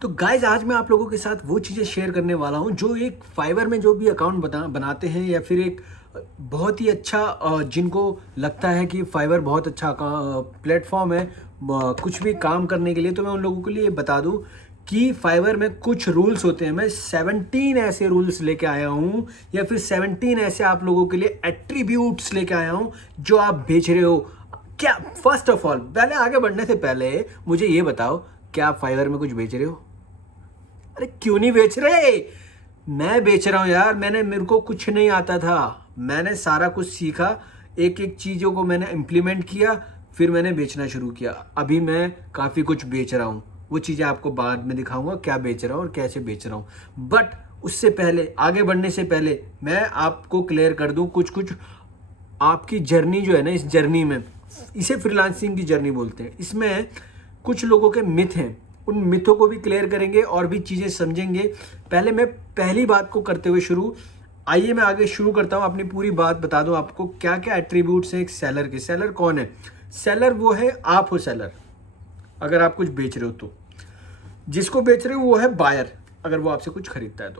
तो गाइज आज मैं आप लोगों के साथ वो चीज़ें शेयर करने वाला हूँ जो एक फाइवर में जो भी अकाउंट बनाते हैं या फिर एक बहुत ही अच्छा जिनको लगता है कि फाइवर बहुत अच्छा प्लेटफॉर्म है कुछ भी काम करने के लिए, तो मैं उन लोगों के लिए बता दूं कि फाइवर में कुछ रूल्स होते हैं। मैं 17 ऐसे रूल्स लेके आया हूँ या फिर 17 ऐसे आप लोगों के लिए एट्रीब्यूट्स लेके आया हूँ जो आप बेच रहे हो। क्या फर्स्ट ऑफ ऑल, पहले आगे बढ़ने से पहले मुझे ये बताओ, क्या आप फाइवर में कुछ बेच रहे हो? अरे क्यों नहीं बेच रहे? मैं बेच रहा हूं यार। मेरे को कुछ नहीं आता था, मैंने सारा कुछ सीखा, एक एक चीज़ों को मैंने इम्प्लीमेंट किया, फिर मैंने बेचना शुरू किया। अभी मैं काफ़ी कुछ बेच रहा हूँ, वो चीज़ें आपको बाद में दिखाऊंगा क्या बेच रहा हूँ और कैसे बेच रहा हूँ। बट उससे पहले, आगे बढ़ने से पहले मैं आपको क्लियर कर दूँ कुछ कुछ आपकी जर्नी जो है ना, इस जर्नी में, इसे फ्रीलांसिंग की जर्नी बोलते हैं, इसमें कुछ लोगों के मिथ हैं, उन मिथों को भी क्लियर करेंगे और भी चीज़ें समझेंगे। पहले मैं पहली बात को करते हुए शुरू, आइए मैं आगे शुरू करता हूँ, अपनी पूरी बात बता दूँ आपको क्या क्या एट्रीब्यूट्स हैं एक सेलर के। सेलर कौन है? सेलर वो है, आप हो सेलर अगर आप कुछ बेच रहे हो तो। जिसको बेच रहे हो वो है बायर, अगर वो आपसे कुछ खरीदता है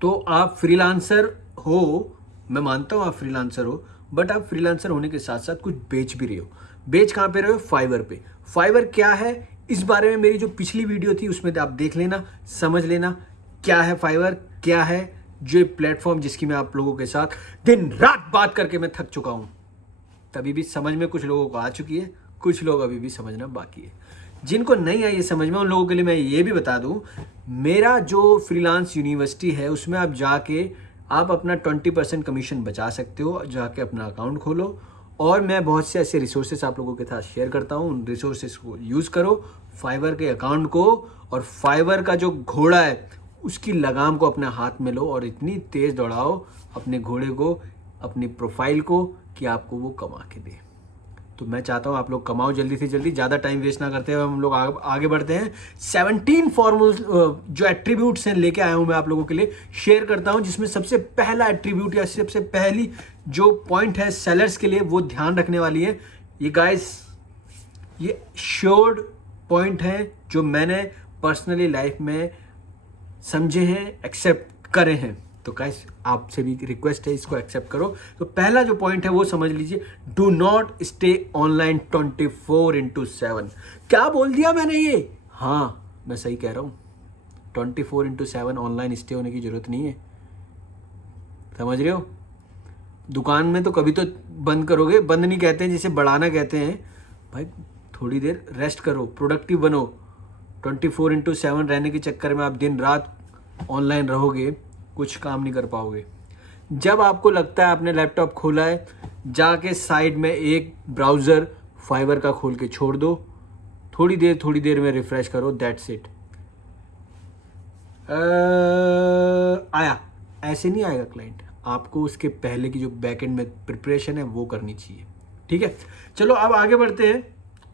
तो आप फ्रीलांसर हो। मैं मानता हूँ आप फ्रीलांसर हो, बट आप फ्रीलांसर होने के साथ साथ कुछ बेच भी रहे हो। बेच कहाँ पे रहे हो? फाइवर पे। फाइवर क्या है, इस बारे में मेरी जो पिछली वीडियो थी उसमें आप देख लेना, समझ लेना क्या है फाइवर, क्या है जो प्लेटफॉर्म जिसकी मैं आप लोगों के साथ दिन रात बात करके मैं थक चुका हूँ। तभी भी समझ में कुछ लोगों को आ चुकी है, कुछ लोग अभी भी समझना बाकी है। जिनको नहीं आई ये समझ में, उन लोगों के लिए मैं ये भी बता दूं, मेरा जो फ्रीलांस यूनिवर्सिटी है उसमें आप जाके आप अपना 20% कमीशन बचा सकते हो। जाके अपना अकाउंट खोलो और मैं बहुत से ऐसे रिसोर्सेस आप लोगों के साथ शेयर करता हूँ, उन रिसोर्सेस को यूज़ करो, फाइवर के अकाउंट को, और फाइवर का जो घोड़ा है उसकी लगाम को अपने हाथ में लो और इतनी तेज़ दौड़ाओ अपने घोड़े को, अपनी प्रोफाइल को, कि आपको वो कमा के दे। तो मैं चाहता हूँ आप लोग कमाओ जल्दी से जल्दी, ज़्यादा टाइम वेस्ट ना करते हुए हम लोग आगे बढ़ते हैं। 17 फॉर्मूल्स जो एट्रीब्यूट्स हैं लेके आया हूँ मैं आप लोगों के लिए, शेयर करता हूँ, जिसमें सबसे पहला एट्रीब्यूट या सबसे पहली जो पॉइंट है सेलर्स के लिए वो ध्यान रखने वाली है। ये गाइस, ये श्योर्ड पॉइंट है जो मैंने पर्सनली लाइफ में समझे हैं, एक्सेप्ट करे हैं। तो गाइस आपसे भी रिक्वेस्ट है, इसको एक्सेप्ट करो। तो पहला जो पॉइंट है वो समझ लीजिए, डू नॉट स्टे ऑनलाइन 24/7। क्या बोल दिया मैंने ये? हाँ मैं सही कह रहा हूँ, 24/7 ऑनलाइन स्टे होने की जरूरत नहीं है। समझ रहे हो? दुकान में तो कभी तो बंद करोगे, बंद नहीं कहते हैं, जिसे बढ़ाना कहते हैं। भाई थोड़ी देर रेस्ट करो, प्रोडक्टिव बनो। 24/7 रहने के चक्कर में आप दिन रात ऑनलाइन रहोगे, कुछ काम नहीं कर पाओगे। जब आपको लगता है आपने लैपटॉप खोला है, जाके साइड में एक ब्राउज़र फाइवर का खोल के छोड़ दो, थोड़ी देर में रिफ्रेश करो, दैट्स इट। आया? ऐसे नहीं आएगा क्लाइंट, आपको उसके पहले की जो बैकएंड में प्रिपरेशन है वो करनी चाहिए। ठीक है, चलो अब आगे बढ़ते हैं।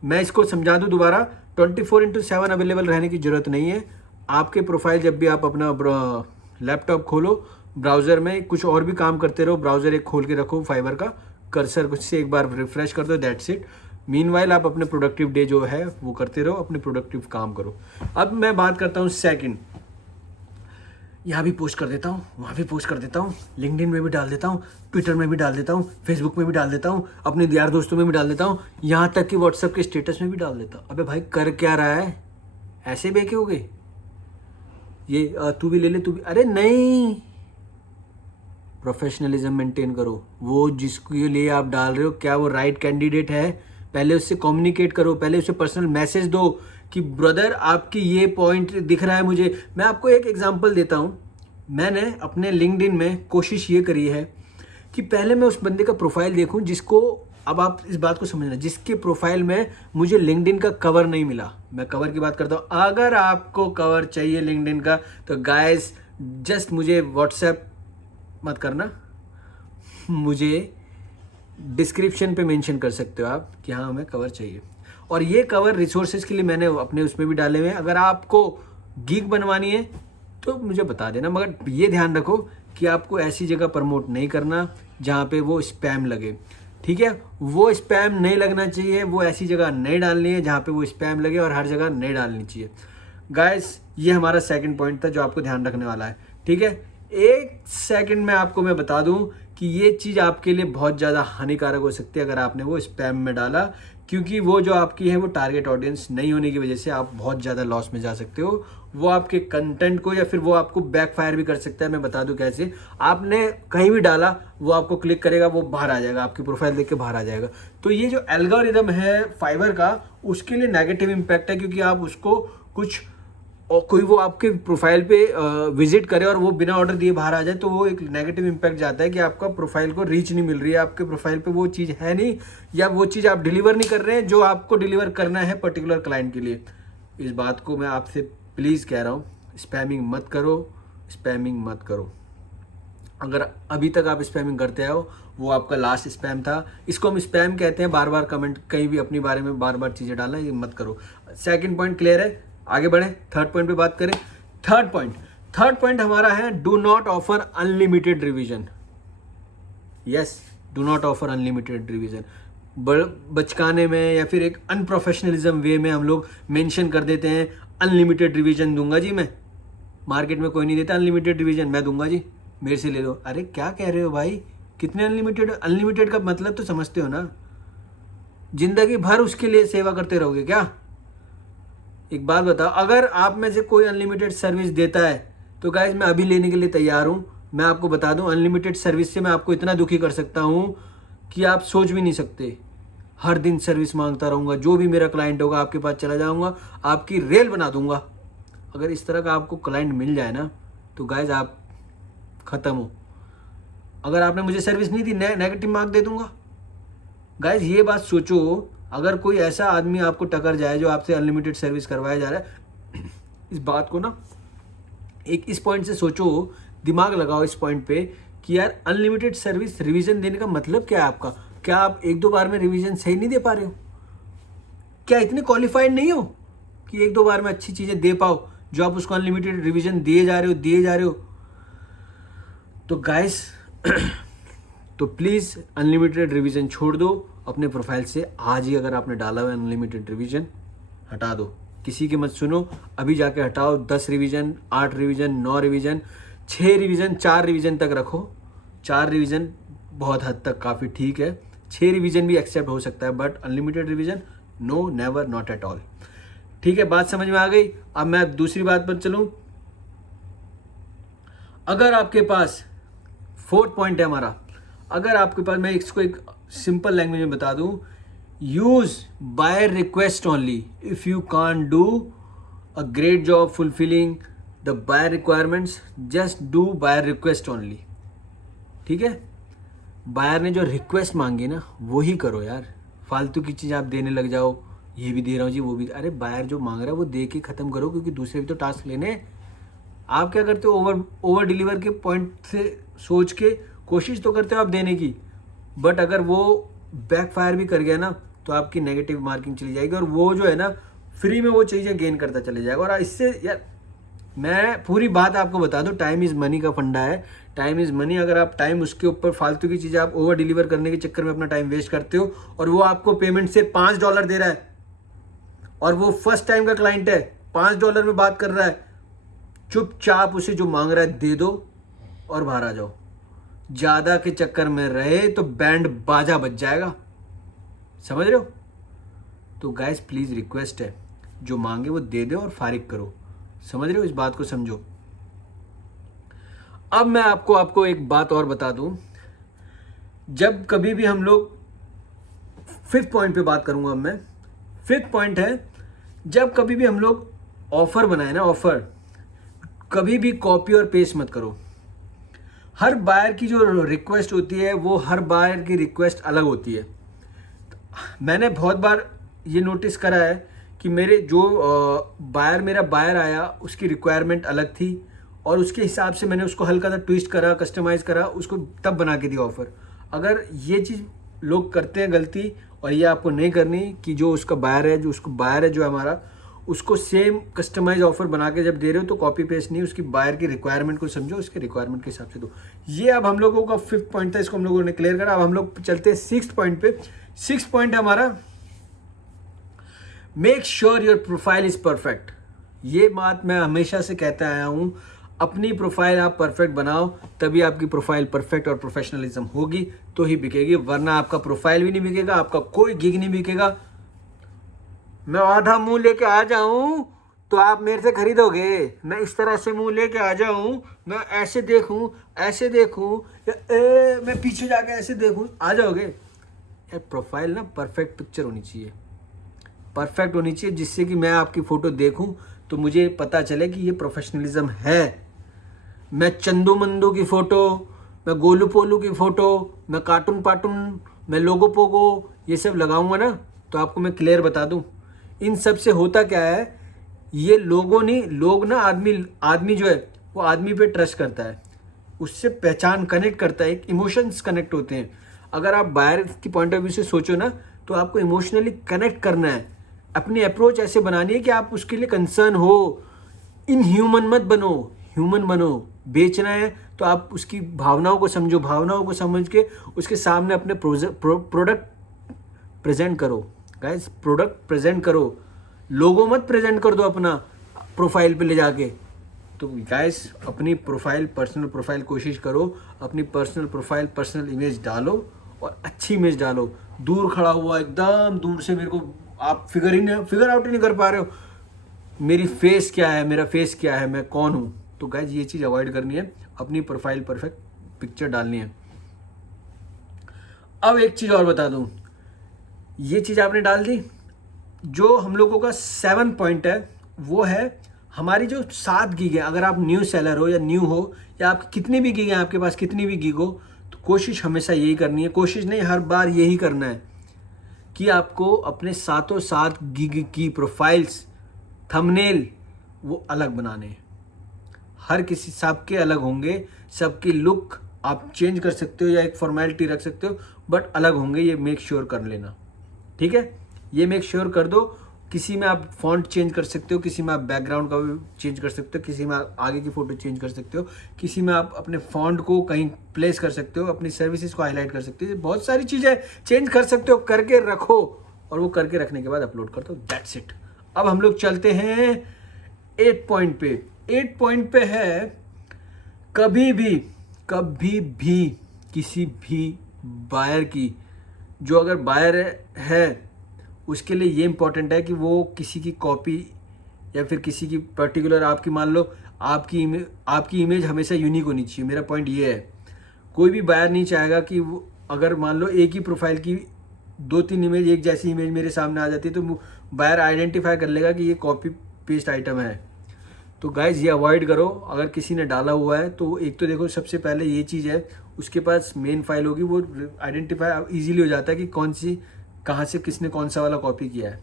मैं इसको समझा दूं दोबारा, 24/7 अवेलेबल रहने की जरूरत नहीं है। आपके प्रोफाइल, जब भी आप अपना लैपटॉप खोलो, ब्राउज़र में कुछ और भी काम करते रहो, ब्राउज़र एक खोल के रखो फाइवर का, कर्सर कुछ से एक बार रिफ्रेश कर दो, दैट्स इट। मीनवाइल आप अपने प्रोडक्टिव डे जो है वो करते रहो, अपने प्रोडक्टिव काम करो। अब मैं बात करता हूँ सेकंड, यहाँ भी पोस्ट कर देता हूँ, वहाँ भी पोस्ट कर देता हूँ, लिंक्डइन में भी डाल देता हूँ, ट्विटर में भी डाल देता हूँ, फेसबुक में भी डाल देता हूँ, अपने यार दोस्तों में भी डाल देता हूँ, यहाँ तक कि व्हाट्सएप के स्टेटस में भी डाल देता हूँ। अबे भाई कर क्या रहा है? ऐसे बेके हो गए ये तू भी ले ले, तू भी, अरे नहीं, प्रोफेशनलिज्म मेंटेन करो। वो जिसके लिए आप डाल रहे हो, क्या वो राइट कैंडिडेट है? पहले उससे कम्युनिकेट करो, पहले उसे पर्सनल मैसेज दो कि ब्रदर आपकी ये पॉइंट दिख रहा है मुझे। मैं आपको एक एग्जांपल देता हूँ, मैंने अपने लिंक्डइन में कोशिश ये करी है कि पहले मैं उस बंदे का प्रोफाइल देखूं जिसको, अब आप इस बात को समझना, जिसके प्रोफाइल में मुझे लिंक्डइन का कवर नहीं मिला। मैं कवर की बात करता हूँ। अगर आपको कवर चाहिए लिंक्डइन का तो गाइस जस्ट मुझे व्हाट्सएप मत करना, मुझे डिस्क्रिप्शन पे मेंशन कर सकते हो आप कि हाँ हमें कवर चाहिए। और ये कवर रिसोर्सेज के लिए मैंने अपने उसमें भी डाले हुए हैं। अगर आपको गीग बनवानी है तो मुझे बता देना, मगर ये ध्यान रखो कि आपको ऐसी जगह प्रमोट नहीं करना जहाँ पे वो स्पैम लगे। ठीक है, वो स्पैम नहीं लगना चाहिए, वो ऐसी जगह नहीं डालनी है जहाँ पे वो स्पैम लगे, और हर जगह नहीं डालनी चाहिए। गाइस ये हमारा सेकंड पॉइंट था जो आपको ध्यान रखने वाला है, ठीक है। एक सेकंड में आपको मैं बता दूं कि ये चीज़ आपके लिए बहुत ज़्यादा हानिकारक हो सकती है अगर आपने वो स्पैम में डाला, क्योंकि वो जो आपकी है वो टारगेट ऑडियंस नहीं होने की वजह से आप बहुत ज़्यादा लॉस में जा सकते हो। वो आपके कंटेंट को या फिर वो आपको बैकफायर भी कर सकता है। मैं बता दूं कैसे। आपने कहीं भी डाला, वो आपको क्लिक करेगा, वो बाहर आ जाएगा, आपकी प्रोफाइल देख के बाहर आ जाएगा। तो ये जो एल्गोरिदम है फाइवर का, उसके लिए नेगेटिव इम्पैक्ट है, क्योंकि आप उसको कुछ और कोई वो आपके प्रोफाइल पे विजिट करे और वो बिना ऑर्डर दिए बाहर आ जाए, तो वो एक नेगेटिव इम्पैक्ट जाता है कि आपका प्रोफाइल को रीच नहीं मिल रही है, आपके प्रोफाइल पे वो चीज़ है नहीं, या वो चीज़ आप डिलीवर नहीं कर रहे हैं जो आपको डिलीवर करना है पर्टिकुलर क्लाइंट के लिए। इस बात को मैं आपसे प्लीज़ कह रहा हूँ, स्पैमिंग मत करो, स्पैमिंग मत करो। अगर अभी तक आप स्पैमिंग करते हो, वो आपका लास्ट स्पैम था। इसको हम स्पैम कहते हैं, बार बार कमेंट कहीं भी अपने बारे में बार बार चीज़ें डालना, ये मत करो। सेकंड पॉइंट क्लियर है, आगे बढ़े, थर्ड पॉइंट पे बात करें। थर्ड पॉइंट हमारा है do not offer unlimited revision. Yes, do not offer unlimited revision. बचकाने में या फिर एक अनप्रोफेशनलिज्म वे में हम लोग मेंशन कर देते हैं अनलिमिटेड रिवीजन दूंगा जी मैं। मार्केट में कोई नहीं देता अनलिमिटेड रिवीजन, मैं दूंगा जी, मेरे से ले लो। अरे क्या कह रहे हो भाई, कितने अनलिमिटेड? अनलिमिटेड का मतलब तो समझते हो ना, जिंदगी भर उसके लिए सेवा करते रहोगे क्या? एक बात बताओ, अगर आप में से कोई अनलिमिटेड सर्विस देता है तो गाइज मैं अभी लेने के लिए तैयार हूँ। मैं आपको बता दूँ, अनलिमिटेड सर्विस से मैं आपको इतना दुखी कर सकता हूँ कि आप सोच भी नहीं सकते। हर दिन सर्विस मांगता रहूँगा, जो भी मेरा क्लाइंट होगा आपके पास चला जाऊँगा, आपकी रेल बना दूंगा। अगर इस तरह का आपको क्लाइंट मिल जाए ना, तो गाइज आप ख़त्म हो। अगर आपने मुझे सर्विस नहीं दी, नेगेटिव मार्क दे दूंगा। गाइज ये बात सोचो, अगर कोई ऐसा आदमी आपको टकर जाए जो आपसे अनलिमिटेड सर्विस करवाया जा रहा है, इस बात को ना एक इस पॉइंट से सोचो, दिमाग लगाओ इस पॉइंट पे कि यार अनलिमिटेड सर्विस रिवीजन देने का मतलब क्या है आपका? क्या आप एक दो बार में रिवीजन सही नहीं दे पा रहे हो? क्या इतने क्वालिफाइड नहीं हो कि एक दो बार में अच्छी चीज़ें दे पाओ जो आप उसको अनलिमिटेड रिवीजन दिए जा रहे हो? तो गाइस तो प्लीज़ अनलिमिटेड रिवीजन छोड़ दो अपने प्रोफाइल से आज ही। अगर आपने डाला हुआ अनलिमिटेड रिवीजन, हटा दो, किसी की मत सुनो, अभी जाके हटाओ। 10 revision, 8 revision, 9 revision, 6 revision, 4 revision तक रखो। 4 रिवीजन बहुत हद तक काफ़ी ठीक है, 6 रिवीजन भी एक्सेप्ट हो सकता है, but unlimited revision no, never, not at all. ठीक है, बात समझ में आ गई। अब मैं दूसरी बात पर चलूँ। अगर आपके पास फोर्थ पॉइंट है हमारा, अगर आपके पास, मैं इसको एक सिंपल लैंग्वेज में बता दूं, use buyer request only if you can't do a great job fulfilling the buyer requirements, just do buyer request only. ठीक है, बायर ने जो रिक्वेस्ट मांगी ना वो ही करो यार। फालतू की चीज़ आप देने लग जाओ, ये भी दे रहा हूँ जी, वो भी। अरे बायर जो मांग रहा है वो दे के ख़त्म करो, क्योंकि दूसरे भी तो टास्क लेने हैं। आप क्या करते हो, ओवर डिलीवर के पॉइंट से सोच के कोशिश तो करते हो आप देने की, बट अगर वो बैकफायर भी कर गया ना तो आपकी नेगेटिव मार्किंग चली जाएगी, और वो जो है ना फ्री में वो चीज़ें गेन करता चले जाएगा। और इससे यार मैं पूरी बात आपको बता दूं, टाइम इज़ मनी का फंडा है। Time is money. अगर आप टाइम उसके ऊपर फालतू की चीज़ें आप ओवर डिलीवर करने के चक्कर में अपना टाइम वेस्ट करते हो, और वो आपको पेमेंट से $5 दे रहा है, और वो फर्स्ट टाइम का क्लाइंट है, $5 में बात कर रहा है, चुपचाप उसे जो मांग रहा है दे दो और बाहर आ जाओ। ज़्यादा के चक्कर में रहे तो बैंड बाजा बज जाएगा, समझ रहे हो? तो गाइस प्लीज़ रिक्वेस्ट है, जो मांगे वो दे दो और फारिग करो। समझ रहे हो? इस बात को समझो। अब मैं आपको एक बात और बता दूं, जब कभी भी हम लोग, फिफ्थ पॉइंट पे बात करूंगा अब मैं। फिफ्थ पॉइंट है, जब कभी भी हम लोग ऑफर बनाए ना, ऑफर कभी भी कॉपी और पेस्ट मत करो। हर बायर की जो रिक्वेस्ट होती है वो हर बायर की रिक्वेस्ट अलग होती है। मैंने बहुत बार ये नोटिस करा है कि मेरे जो मेरा बायर आया उसकी रिक्वायरमेंट अलग थी, और उसके हिसाब से मैंने उसको हल्का सा ट्विस्ट करा, कस्टमाइज़ करा, उसको तब बना के दिया ऑफ़र। अगर ये चीज़ लोग करते हैं गलती, और ये आपको नहीं करनी, कि जो उसका बायर है, जो हमारा, उसको सेम कस्टमाइज ऑफर बना के जब दे रहे हो तो कॉपी पेस्ट नहीं, उसकी बायर की रिक्वायरमेंट को समझो, उसके रिक्वायरमेंट के हिसाब से दो। ये अब हम लोगों का फिफ्थ पॉइंट था, इसको हम लोगों ने क्लियर करा। अब हम लोग चलते हैं सिक्स्थ पॉइंट पे। सिक्स्थ पॉइंट है हमारा, make sure your profile is perfect. ये बात मैं हमेशा से कहता आया हूँ, अपनी प्रोफाइल आप परफेक्ट बनाओ, तभी आपकी प्रोफाइल परफेक्ट और प्रोफेशनलिज्म होगी तो ही बिकेगी, वरना आपका प्रोफाइल भी नहीं बिकेगा, आपका कोई गिग नहीं बिकेगा। मैं आधा मुंह लेके आ जाऊं तो आप मेरे से खरीदोगे, मैं इस तरह से मुंह लेके आ जाऊं, मैं ऐसे देखूं, ऐसे देखूं, मैं पीछे जाके ऐसे देखूं, आ जाओगे। यार प्रोफाइल ना परफेक्ट पिक्चर होनी चाहिए, परफेक्ट होनी चाहिए, जिससे कि मैं आपकी फ़ोटो देखूं तो मुझे पता चले कि ये प्रोफेशनलिज्म है। मैं चंदू मंदू की फ़ोटो, मैं गोलू पोलू की फ़ोटो, मैं कार्टून पार्टून, मैं लोगो पोगो, ये सब लगाऊंगा ना तो आपको मैं क्लियर बता दूं, इन सब से होता क्या है, ये लोगों नहीं, लोग ना आदमी जो है वो आदमी पे ट्रस्ट करता है, उससे पहचान कनेक्ट करता है, एक इमोशंस कनेक्ट होते हैं। अगर आप बाहर की पॉइंट ऑफ व्यू से सोचो ना तो आपको इमोशनली कनेक्ट करना है, अपनी अप्रोच ऐसे बनानी है कि आप उसके लिए कंसर्न हो, इन ह्यूमन मत बनो, ह्यूमन बनो। बेचना है तो आप उसकी भावनाओं को समझो, भावनाओं को समझ के उसके सामने अपने प्रोडक्ट प्रेजेंट करो। गाइस प्रोडक्ट प्रेजेंट करो, लोगो मत प्रेजेंट कर दो अपना प्रोफाइल पे ले जाके। तो गाइस अपनी प्रोफाइल, पर्सनल प्रोफाइल कोशिश करो, अपनी पर्सनल प्रोफाइल, पर्सनल इमेज डालो और अच्छी इमेज डालो। दूर खड़ा हुआ एकदम दूर से मेरे को आप फिगर आउट ही नहीं कर पा रहे हो, मेरी फेस क्या है, मेरा फेस क्या है, मैं कौन हूँ। तो गाइस ये चीज़ अवॉइड करनी है, अपनी प्रोफाइल परफेक्ट पिक्चर डालनी है। अब एक चीज़ और बता दूँ, ये चीज़ आपने डाल दी, जो हम लोगों का 7 पॉइंट है वो है हमारी जो 7 गिग है। अगर आप न्यू सेलर हो या न्यू हो या आप कितनी भी गिग हैं, आपके पास कितनी भी गिग हो, तो कोशिश हमेशा यही करनी है, कोशिश नहीं हर बार यही करना है कि आपको अपने 7 गिग की प्रोफाइल्स, थंबनेल वो अलग बनाने हैं। हर किसी सबके अलग होंगे, सबकी लुक आप चेंज कर सकते हो या एक फॉर्मेलिटी रख सकते हो, बट अलग होंगे, ये मेक श्योर कर लेना, ठीक है। ये मेक श्योर कर दो। किसी में आप फॉन्ट चेंज कर सकते हो, किसी में आप बैकग्राउंड का भी चेंज कर सकते हो, किसी में आप आगे की फ़ोटो चेंज कर सकते हो, किसी में आप अपने फॉन्ट को कहीं प्लेस कर सकते हो, अपनी सर्विसेज को हाईलाइट कर सकते हो, बहुत सारी चीज़ें चेंज कर सकते हो, करके रखो और वो करके रखने के बाद अपलोड कर दो, दैट्स इट। अब हम लोग चलते हैं 8 पॉइंट पे। 8 पॉइंट पे है, कभी भी किसी भी बायर की, जो अगर बायर है उसके लिए ये इंपॉर्टेंट है कि वो किसी की कॉपी या फिर किसी की पर्टिकुलर, आपकी मान लो आपकी इमेज हमेशा यूनिक होनी चाहिए। मेरा पॉइंट ये है, कोई भी बायर नहीं चाहेगा कि वो, अगर मान लो एक ही प्रोफाइल की 2-3 इमेज, एक जैसी इमेज मेरे सामने आ जाती है तो बायर आइडेंटिफाई कर लेगा कि ये कॉपी पेस्ट आइटम है। तो गाइज ये अवॉइड करो। अगर किसी ने डाला हुआ है तो एक तो देखो, सबसे पहले ये चीज़ है, उसके पास मेन फाइल होगी, वो आइडेंटिफाई ईजिली हो जाता है कि कौन सी, कहाँ से किसने कौन सा वाला कॉपी किया है।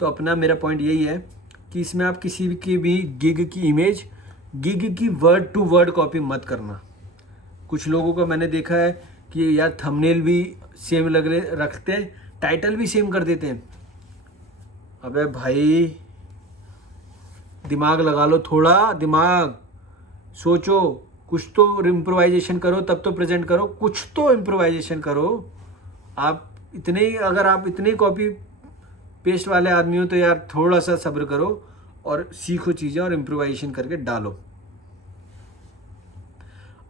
तो अपना मेरा पॉइंट यही है कि इसमें आप किसी की भी गिग की इमेज, गिग की वर्ड टू वर्ड कॉपी मत करना। कुछ लोगों को मैंने देखा है कि यार थंबनेल भी सेम रखते हैं, टाइटल भी सेम कर देते हैं। अबे भाई दिमाग लगा लो, थोड़ा दिमाग सोचो, कुछ तो इम्प्रोवाइजेशन करो, तब तो प्रेजेंट करो, कुछ तो इम्प्रोवाइजेशन करो। आप इतने ही, अगर आप इतने कॉपी पेस्ट वाले आदमी हो तो यार थोड़ा सा सब्र करो और सीखो चीज़ें और इम्प्रोवाइजेशन करके डालो।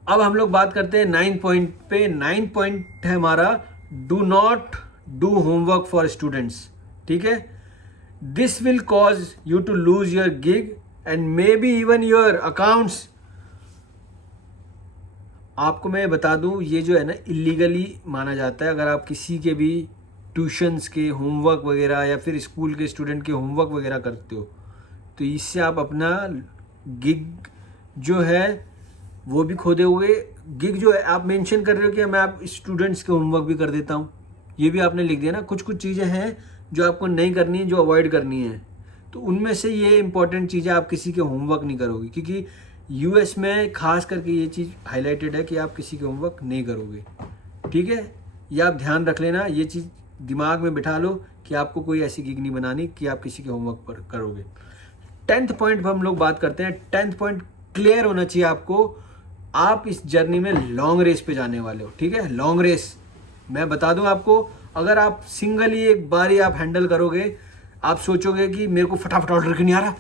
अब हम लोग बात करते हैं 9 पॉइंट पे। 9 पॉइंट है हमारा, do not do homework for students, ठीक है। This will cause you to lose your gig and may be even your accounts. आपको मैं बता दूं, ये जो है ना इलीगली माना जाता है। अगर आप किसी के भी ट्यूशन्स के होमवर्क वगैरह या फिर स्कूल के स्टूडेंट के होमवर्क वगैरह करते हो तो इससे आप अपना गिग जो है वो भी खो दोगे। गिग जो है आप मेंशन कर रहे हो कि मैं आप स्टूडेंट्स के होमवर्क भी कर देता हूँ, ये भी आपने लिख दिया ना। कुछ चीज़ें हैं जो आपको नहीं करनी है, जो अवॉइड करनी है, तो उनमें से ये इंपॉर्टेंट चीज़ें, आप किसी के होमवर्क नहीं करोगे, क्योंकि यूएस में खास करके ये चीज़ हाईलाइटेड है कि आप किसी के होमवर्क नहीं करोगे, ठीक है। ये आप ध्यान रख लेना, ये चीज़ दिमाग में बिठा लो कि आपको कोई ऐसी गिग नहीं बनानी कि आप किसी के होमवर्क पर करोगे। 10th पॉइंट पर हम लोग बात करते हैं। 10th पॉइंट क्लियर होना चाहिए आपको, आप इस जर्नी में लॉन्ग रेस पे जाने वाले हो, ठीक है। लॉन्ग रेस मैं बता दूं आपको, अगर आप सिंगल ही एक बार ही आप हैंडल करोगे, आप सोचोगे कि मेरे को फटाफट ऑर्डर क्यों नहीं आ रहा,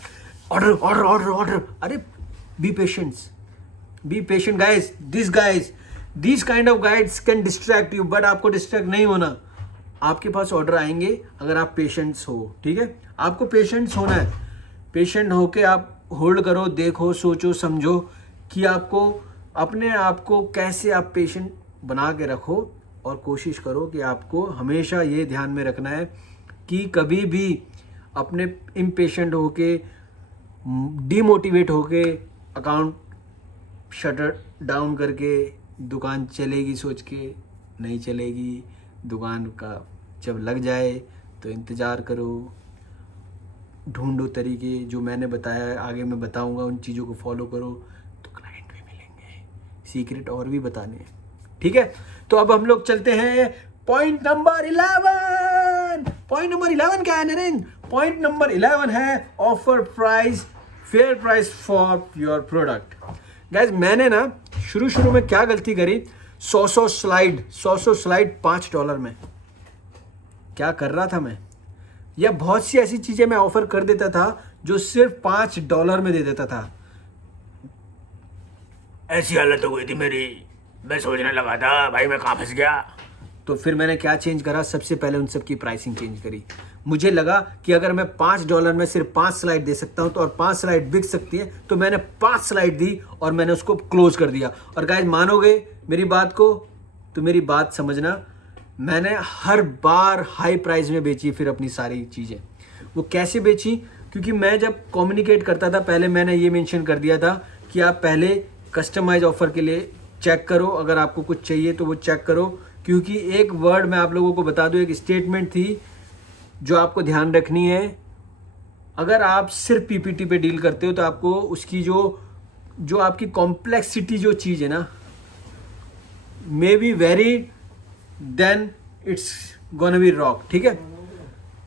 ऑर्डर ऑर्डर ऑर्डर ऑर्डर। अरे be patient guys, this kind of guides can distract you, but आपको डिस्ट्रैक्ट नहीं होना। आपके पास ऑर्डर आएंगे अगर आप पेशेंट्स हो, ठीक है। आपको पेशेंट्स होना है, पेशेंट होके आप होल्ड करो, देखो, सोचो, समझो कि आपको अपने आप को कैसे आप पेशेंट बना के रखो, और कोशिश करो कि आपको हमेशा ये ध्यान में रखना है कि कभी भी अपने इम्पेशेंट होके, डीमोटिवेट होके अकाउंट शटर डाउन करके दुकान चलेगी सोच के नहीं चलेगी। दुकान का जब लग जाए तो इंतज़ार करो, ढूंढो तरीके, जो मैंने बताया आगे मैं बताऊंगा, उन चीज़ों को फॉलो करो तो क्लाइंट भी मिलेंगे। सीक्रेट और भी बताने हैं, ठीक है। तो अब हम लोग चलते हैं पॉइंट नंबर 11। पॉइंट नंबर 11 क्या है नरेंद्र? पॉइंट नंबर 11 है offer price, fair price for your product. Guys मैंने ना शुरू में क्या गलती करी, 100 स्लाइड $5 में क्या कर रहा था मैं, या बहुत सी ऐसी चीजें मैं ऑफर कर देता था जो सिर्फ $5 में दे देता था। ऐसी हालत हो गई थी मेरी, मैं सोचने लगा था भाई मैं कहाँ फंस गया। तो फिर मैंने क्या चेंज करा, सबसे पहले उन सब की प्राइसिंग चेंज करी। मुझे लगा कि अगर मैं $5 में सिर्फ 5 स्लाइड दे सकता हूं तो, और 5 स्लाइड बिक सकती है, तो मैंने 5 स्लाइड दी और मैंने उसको क्लोज कर दिया। और गाइस मानोगे मेरी बात को, तो मेरी बात समझना, मैंने हर बार हाई प्राइस में बेची फिर अपनी सारी चीज़ें। वो कैसे बेची? क्योंकि मैं जब कम्युनिकेट करता था पहले मैंने ये मेंशन कर दिया था कि आप पहले कस्टमाइज ऑफर के लिए चेक करो, अगर आपको कुछ चाहिए तो वो चेक करो। क्योंकि एक वर्ड मैं आप लोगों को बता दूं, एक स्टेटमेंट थी जो आपको ध्यान रखनी है। अगर आप सिर्फ पीपीटी पे डील करते हो तो आपको उसकी जो आपकी कॉम्प्लेक्सिटी जो चीज़ है ना, may be very then it's gonna be rock, ठीक है।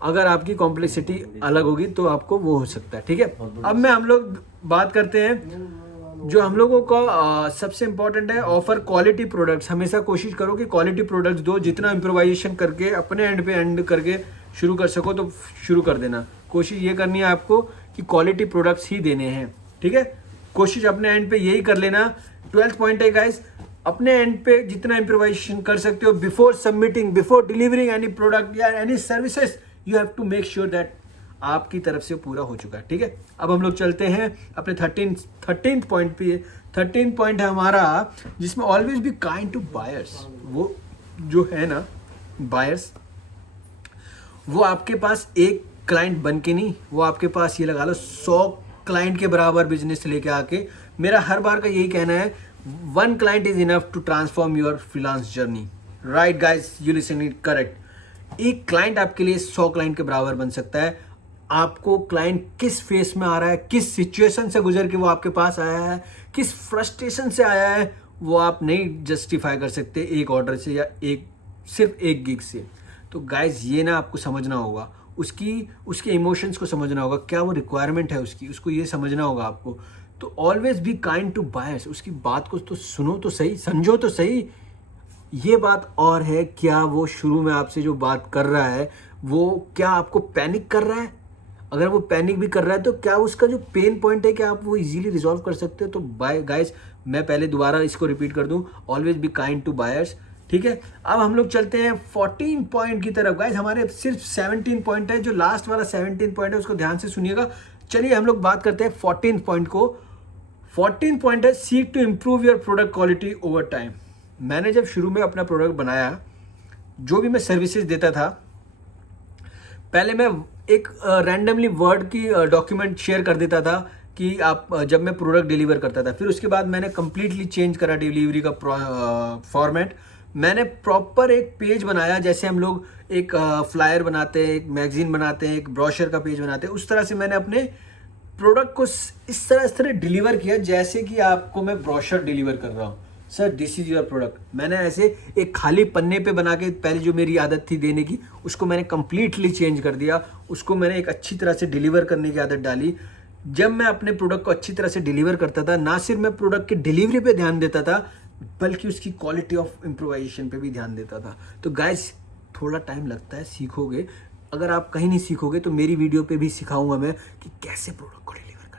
अगर आपकी कॉम्प्लेक्सिटी अलग होगी तो आपको वो हो सकता है, ठीक है। अब हम लोग बात करते हैं जो हम लोगों का सबसे इंपॉर्टेंट है, ऑफर क्वालिटी प्रोडक्ट्स। हमेशा कोशिश करो कि क्वालिटी प्रोडक्ट्स दो, जितना इम्प्रोवाइजेशन करके अपने एंड पे एंड करके शुरू कर सको तो शुरू कर देना। कोशिश ये करनी है आपको कि क्वालिटी प्रोडक्ट्स ही देने हैं, ठीक है। कोशिश अपने एंड पे यही कर लेना। 12th पॉइंट है गाइस, अपने एंड पे जितना इम्प्रोवाइजेशन कर सकते हो before submitting, before delivering any product या any services, you have to make sure that आपकी तरफ से पूरा हो चुका है, ठीक है। अब हम लोग चलते हैं अपने 13th पॉइंट पे। 13th पॉइंट है हमारा जिसमें always be kind to buyers. वो जो है ना बायर्स, वो आपके पास एक क्लाइंट बन के नहीं, वो आपके पास ये लगा लो 100 क्लाइंट के बराबर बिजनेस लेके आके। मेरा हर बार का यही कहना है, 1 client is enough to transform your freelance journey. Right guys, you listen it correct. एक क्लाइंट आपके लिए 100 क्लाइंट के बराबर बन सकता है। आपको क्लाइंट किस फेस में आ रहा है, किस सिचुएशन से गुजर के वो आपके पास आया है, किस फ्रस्ट्रेशन से आया है, वो आप नहीं जस्टिफाई कर सकते एक ऑर्डर से या सिर्फ एक गिग से। तो गाइज ये ना आपको समझना होगा, उसके इमोशंस को समझना होगा, क्या वो रिक्वायरमेंट है उसको ये समझना होगा आपको। तो always be kind to buyers. उसकी बात को तो सुनो तो सही, समझो तो सही। ये बात और है, क्या वो शुरू में आपसे जो बात कर रहा है वो क्या आपको पैनिक कर रहा है? अगर वो पैनिक भी कर रहा है तो क्या उसका जो पेन पॉइंट है क्या आप वो इजीली रिजॉल्व कर सकते हो? तो बाय गाइस, मैं पहले दोबारा इसको रिपीट कर दूं, always be kind to buyers, ठीक है। अब हम लोग चलते हैं 14 पॉइंट की तरफ। गाइस हमारे सिर्फ 17 पॉइंट है, जो लास्ट वाला 17 पॉइंट है उसको ध्यान से सुनिएगा। चलिए हम लोग बात करते हैं 14 पॉइंट को। 14 पॉइंट है, seek to improve your product quality over time. मैंने जब शुरू में अपना प्रोडक्ट बनाया, जो भी मैं सर्विसेज देता था, पहले मैं एक रैंडमली वर्ड की डॉक्यूमेंट शेयर कर देता था कि आप जब मैं प्रोडक्ट डिलीवर करता था। फिर उसके बाद मैंने कम्प्लीटली चेंज करा डिलीवरी का फॉर्मेट। मैंने प्रॉपर एक पेज बनाया, जैसे हम लोग एक फ्लायर बनाते हैं, एक मैगजीन बनाते हैं, एक ब्रोशर का पेज बनाते हैं, उस तरह से मैंने अपने प्रोडक्ट को इस तरह डिलीवर किया जैसे कि आपको मैं ब्रोशर डिलीवर कर रहा हूँ। Sir this is your product. मैंने ऐसे एक खाली पन्ने पे बना के, पहले जो मेरी आदत थी देने की, उसको मैंने कम्प्लीटली चेंज कर दिया। उसको मैंने एक अच्छी तरह से डिलीवर करने की आदत डाली। जब मैं अपने प्रोडक्ट को अच्छी तरह से डिलीवर करता था, ना सिर्फ मैं प्रोडक्ट की डिलीवरी पे ध्यान देता था बल्कि उसकी क्वालिटी ऑफ इम्प्रोवाइजेशन पे भी ध्यान देता था। तो गाइस थोड़ा टाइम लगता है, सीखोगे। अगर आप कहीं नहीं सीखोगे तो मेरी वीडियो पे भी सिखाऊंगा मैं कि कैसे प्रोडक्ट को डिलीवर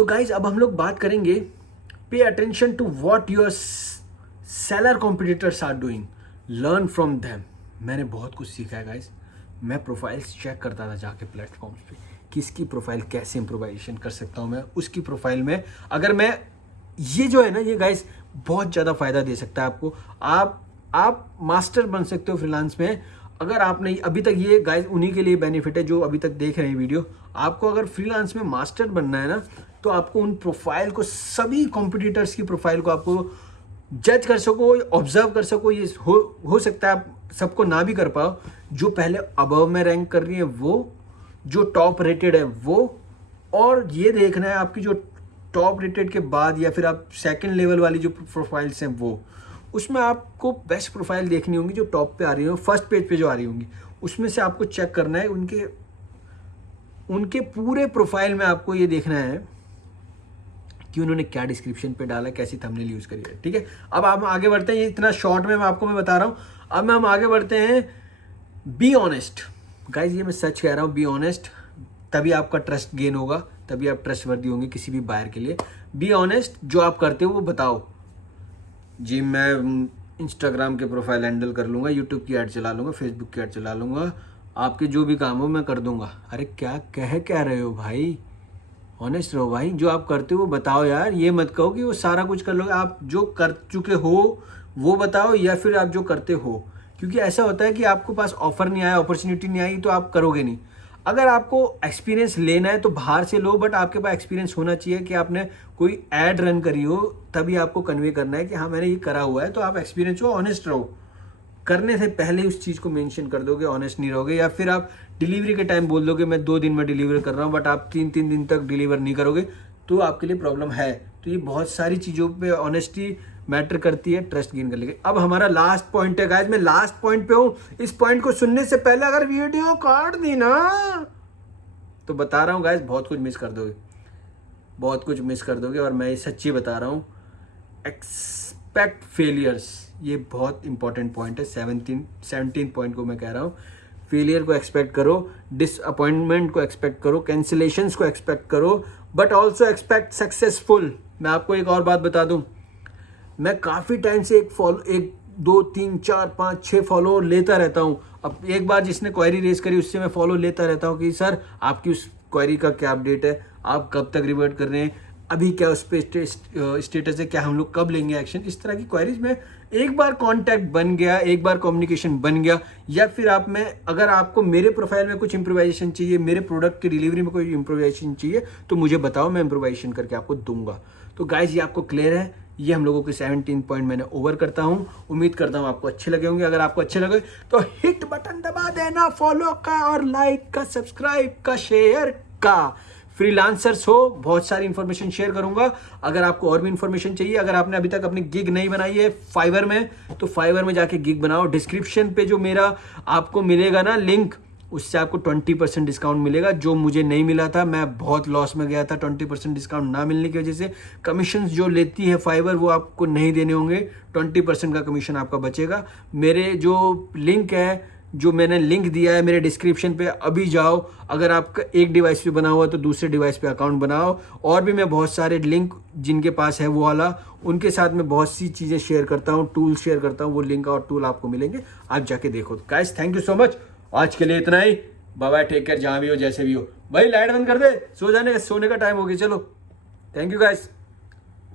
तो गाइज अब हम लोग बात करेंगे pay attention to what your seller competitors are doing, learn from them. मैंने बहुत कुछ सीखा है गाइज। मैं प्रोफाइल्स चेक करता था जाके प्लेटफॉर्म्स पे, किसकी प्रोफाइल कैसे इम्प्रोवाइजेशन कर सकता हूँ मैं उसकी प्रोफाइल में। अगर मैं ये जो है ना, ये गाइज बहुत ज़्यादा फायदा दे सकता है आपको। आप मास्टर बन सकते हो फ्रीलांस में। अगर आपने अभी तक, ये गाइज उन्हीं के लिए बेनिफिट है जो अभी तक देख रहे हैं वीडियो। आपको अगर फ्रीलांस में मास्टर बनना है ना, तो आपको उन प्रोफाइल को, सभी कॉम्पिटिटर्स की प्रोफाइल को आपको जज कर सको, ऑब्जर्व कर सको। ये हो सकता है आप सबको ना भी कर पाओ। जो पहले अबव में रैंक कर रही है वो, जो टॉप रेटेड है वो, और ये देखना है आपकी जो टॉप रेटेड के बाद या फिर आप सेकंड लेवल वाली जो प्रोफाइल्स हैं वो, उसमें आपको बेस्ट प्रोफाइल देखनी होंगी जो टॉप पे आ रही हो, फर्स्ट पेज पे जो आ रही होंगी। उसमें से आपको चेक करना है उनके पूरे प्रोफाइल में। आपको ये देखना है कि उन्होंने क्या डिस्क्रिप्शन पे डाला, कैसी थंबनेल यूज़ करी है। ठीक है, अब हम आगे बढ़ते हैं। ये इतना शॉर्ट में मैं बता रहा हूँ। अब हम आगे बढ़ते हैं। बी ऑनेस्ट गाइज, ये मैं सच कह रहा हूँ, बी ऑनेस्ट, तभी आपका ट्रस्ट गेन होगा, तभी आप ट्रस्ट वर्दी होंगे किसी भी बायर के लिए। बी ऑनेस्ट, जो आप करते हो वो बताओ। जी मैं इंस्टाग्राम के प्रोफाइल हैंडल कर लूँगा, यूट्यूब की ऐड चला लूँगा, फेसबुक की ऐड चला लूँगा, आपके जो भी काम हो मैं कर दूँगा। अरे क्या रहे हो भाई, ऑनेस्ट रहो भाई। जो आप करते हो वो बताओ यार। ये मत कहो कि वो सारा कुछ कर लोगे। आप जो कर चुके हो वो बताओ, या फिर आप जो करते हो। क्योंकि ऐसा होता है कि आपको पास ऑफर नहीं आया, अपॉर्चुनिटी नहीं आई, तो आप करोगे नहीं। अगर आपको एक्सपीरियंस लेना है तो बाहर से लो, बट आपके पास एक्सपीरियंस होना चाहिए कि आपने कोई ऐड रन करी हो, तभी आपको कन्वे करना है कि हाँ मैंने ये करा हुआ है। तो आप एक्सपीरियंस हो, ऑनेस्ट रहो। करने से पहले उस चीज़ को मेंशन कर दोगे, ऑनेस्ट नहीं रहोगे। या फिर आप डिलीवरी के टाइम बोल दोगे मैं 2 दिन में डिलीवर कर रहा हूँ, बट आप 3 दिन तक डिलीवर नहीं करोगे, तो आपके लिए प्रॉब्लम है। तो ये बहुत सारी चीज़ों पे ऑनेस्टी मैटर करती है ट्रस्ट गेन करने के। अब हमारा लास्ट पॉइंट है गाइस, मैं लास्ट पॉइंट पे हूँ। इस पॉइंट को सुनने से पहले अगर वीडियो काट दी ना, तो बता रहा हूँ गाइस, बहुत कुछ मिस कर दोगे, बहुत कुछ मिस कर दोगे। और मैं ये सच्ची बता रहा हूँ, एक्सपेक्ट फेलियर्स, ये बहुत इंपॉर्टेंट पॉइंट है। 17 पॉइंट को मैं कह रहा हूँ। फेलियर को एक्सपेक्ट करो, डिसअपॉइंटमेंट को एक्सपेक्ट करो, कैंसिलेशंस को एक्सपेक्ट करो, बट ऑल्सो एक्सपेक्ट सक्सेसफुल। मैं आपको एक और बात बता दूं, मैं काफ़ी टाइम से एक 2 3 4 5 6 फॉलो लेता रहता हूं। अब एक बार जिसने क्वेरी रेज करी उससे मैं फॉलो लेता रहता हूं कि सर आपकी उस क्वेरी का क्या अपडेट है, आप कब तक रिवर्ट कर रहे हैं, अभी क्या उस पर स्टेटस है, क्या हम लोग कब लेंगे एक्शन। इस तरह की क्वेरीज में एक बार कांटेक्ट बन गया, एक बार कम्युनिकेशन बन गया, या फिर आप में अगर आपको मेरे प्रोफाइल में कुछ इंप्रोवाइजेशन चाहिए, मेरे प्रोडक्ट की डिलीवरी में कोई इंप्रोवाइजेशन चाहिए, तो मुझे बताओ, मैं इंप्रोवाइजेशन करके आपको दूंगा। तो गाइज ये आपको क्लियर है। ये हम लोगों के 17 पॉइंट मैंने ओवर करता हूं। उम्मीद करता हूं आपको अच्छे लगे होंगे। अगर आपको अच्छे लगे तो हिट बटन दबा देना, फॉलो का और लाइक का, सब्सक्राइब का, शेयर का। फ्रीलांसर्स हो, बहुत सारी इंफॉर्मेशन शेयर करूंगा। अगर आपको और भी इंफॉर्मेशन चाहिए, अगर आपने अभी तक अपनी गिग नहीं बनाई है फाइवर में, तो फाइवर में जाके गिग बनाओ। डिस्क्रिप्शन पे जो मेरा आपको मिलेगा ना लिंक, उससे आपको 20% डिस्काउंट मिलेगा, जो मुझे नहीं मिला था। मैं बहुत लॉस में गया था 20% डिस्काउंट ना मिलने की वजह से। कमीशन जो लेती है फाइवर वो आपको नहीं देने होंगे, 20% का कमीशन आपका बचेगा। मेरे जो लिंक है, जो मैंने लिंक दिया है मेरे डिस्क्रिप्शन पे, अभी जाओ। अगर आपका एक डिवाइस पे बना हुआ है तो दूसरे डिवाइस पे अकाउंट बनाओ। और भी मैं बहुत सारे लिंक जिनके पास है वो वाला, उनके साथ मैं बहुत सी चीज़ें शेयर करता हूँ, टूल शेयर करता हूँ। वो लिंक और टूल आपको मिलेंगे, आप जाके देखो। Guys thank you so much, आज के लिए इतना ही। बाय बाय, टेक केयर, जहाँ भी हो जैसे भी हो। भाई लाइट बंद कर दे, सोने का टाइम हो गया। चलो, थैंक यू गाइस।